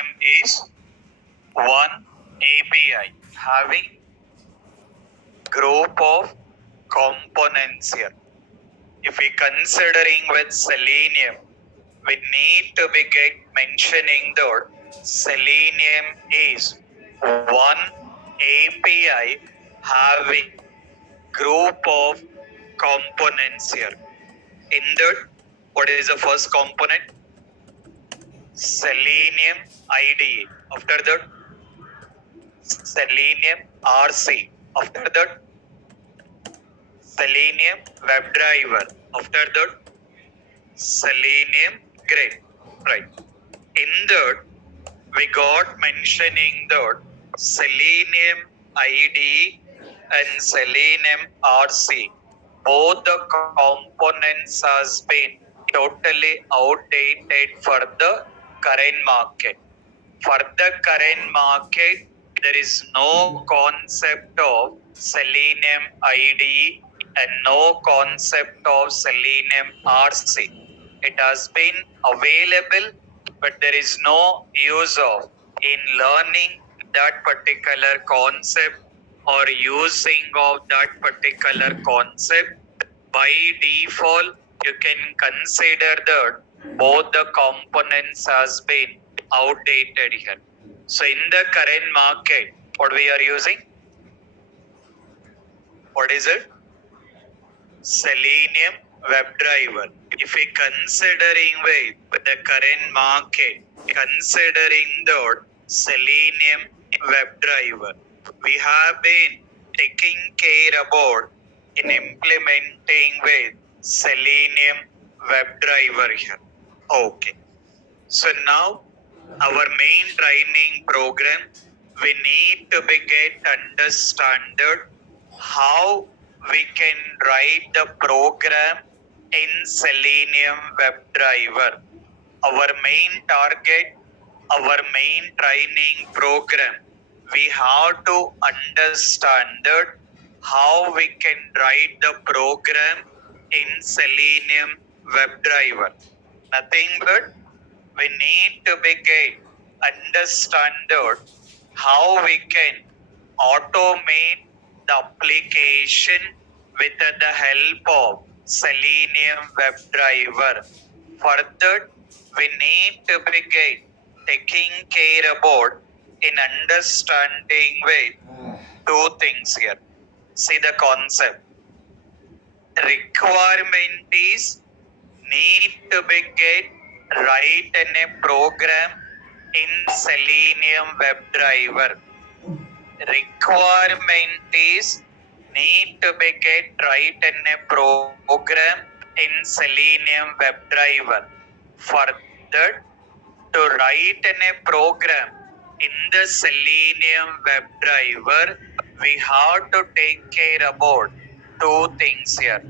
selenium is one API having group of components here. If we considering with selenium, we need to be mentioning that selenium is one API having group of components here. In that, what is the first component? Selenium IDE. After that, Selenium RC. After that, Selenium WebDriver. After that, Selenium Grid. Right. In that, we got mentioning that Selenium IDE and Selenium RC, both the components has been totally outdated for the current market. For the current market, there is no concept of Selenium IDE and no concept of Selenium RC. It has been available, but there is no use of in learning that particular concept or using of that particular concept. By default, you can consider that both the components has been outdated here. So in the current market, what we are using? What is it? Selenium WebDriver. If we considering with the current market, considering the Selenium WebDriver, we have been taking care about in implementing with Selenium WebDriver here. Okay. So now our main training program, we need to be get understood how we can write the program in Selenium WebDriver. Our main target, our main training program, we have to understand how we can write the program in Selenium WebDriver. Nothing but we need to begin understand how we can automate the application with the help of Selenium WebDriver. For that, we need to begin taking care about in understanding with two things here. See the concept. Requirement is need to begin write in a program in Selenium WebDriver. Requirement is need to be write in a program in Selenium WebDriver. For that, to write in a program in the Selenium WebDriver, we have to take care about two things here.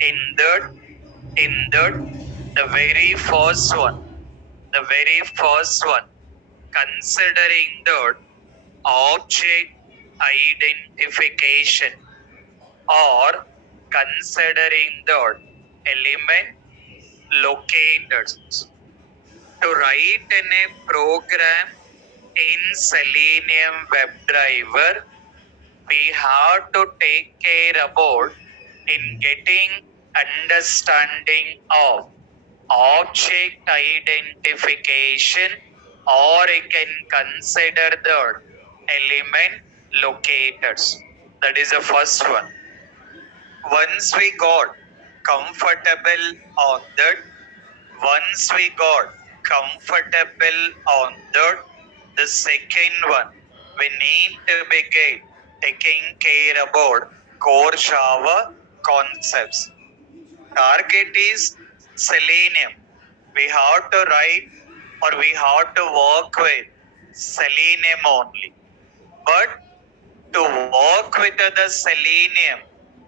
In that, the very first one, considering the object identification or considering the element locators. To write in a program in Selenium WebDriver, we have to take care about in getting understanding of object identification, or you can consider the element locators. That is the first one. Once we got comfortable on that, the second one, we need to begin taking care about core Java concepts. Target is Selenium. We have to write or we have to work with Selenium only. But to work with the Selenium,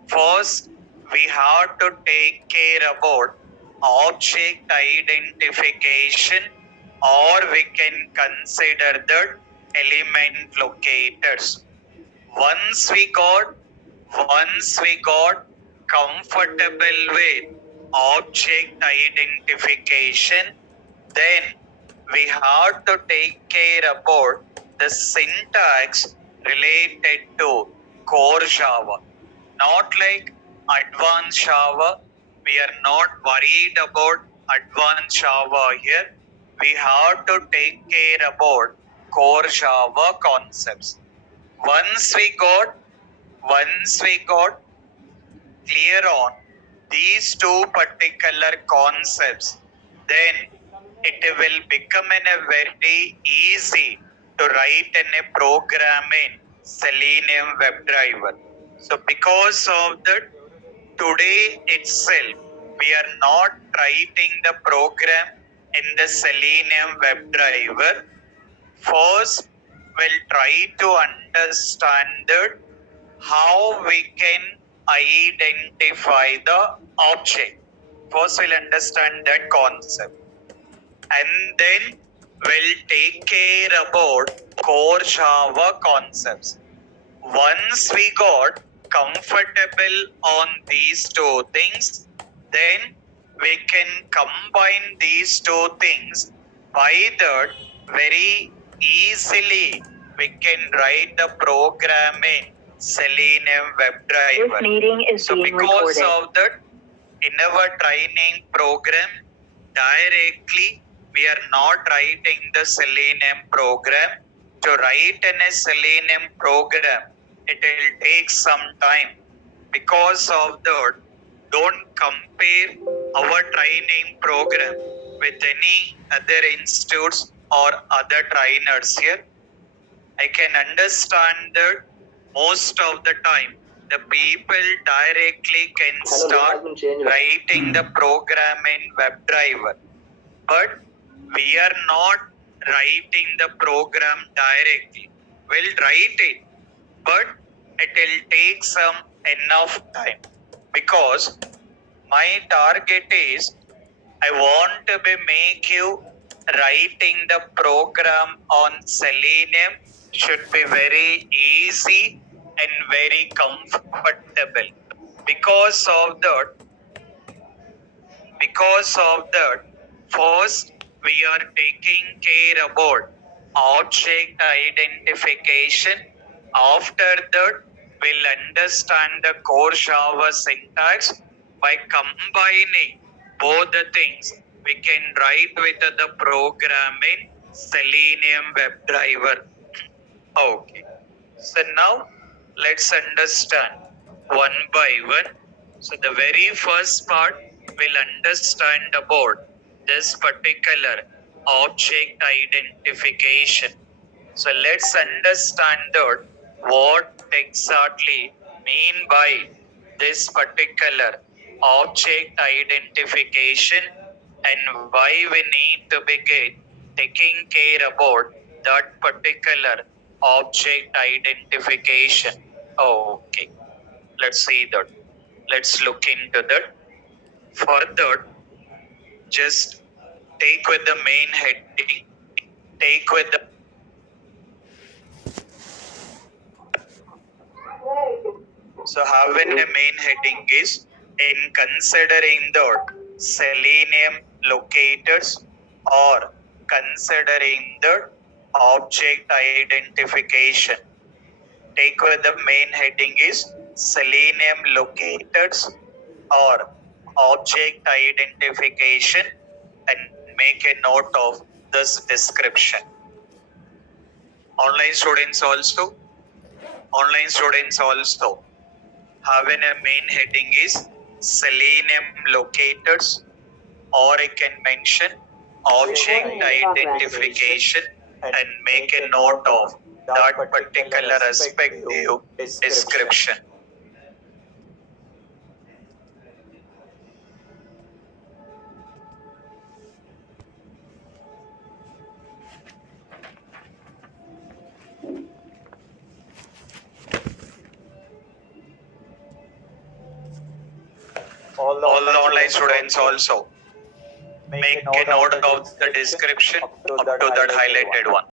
first we have to take care about object identification, or we can consider the element locators. Once we got comfortable with object identification, then we have to take care about the syntax related to core Java. Not like advanced Java. We are not worried about advanced Java here. We have to take care about core Java concepts. Once we got clear on these two particular concepts, then it will become in a very easy to write in a program in Selenium WebDriver. So because of that, today itself, we are not writing the program in the Selenium WebDriver. First, we'll try to understand that how we can identify the object. First, we'll understand that concept. And then we'll take care about core Java concepts. Once we got comfortable on these two things, then we can combine these two things. By that, very easily we can write the program in Selenium WebDriver. This meeting is So being because recorded. of that, in our training program, directly we are not writing the Selenium program. To write in a Selenium program, it will take some time. Because of that, don't compare our training program with any other institutes or other trainers here. I can understand that most of the time the people directly can start writing the program in WebDriver, but we are not writing the program directly. We'll write it, but it will take some enough time, because my target is I want to make you writing the program on Selenium should be very easy and very comfortable. Because of that, first we are taking care about object identification. After that, we'll understand the core Java syntax. By combining both the things, we can write with the program in Selenium WebDriver. Okay. So now let's understand one by one. So the very first part will understand about this particular object identification. So let's understand that what exactly mean by this particular object identification and why we need to begin taking care about that particular object identification. Okay, let's see that. Let's look into that. For that, just take with the main heading, take with the so having a main heading is in considering the Selenium locators or considering the object identification. Take with the main heading is Selenium locators or object identification and make a note of this description. Online students also having a main heading is Selenium locators, or I can mention object identification and make a note of that particular respective description. All the online students also make a note of the description up to that highlighted one.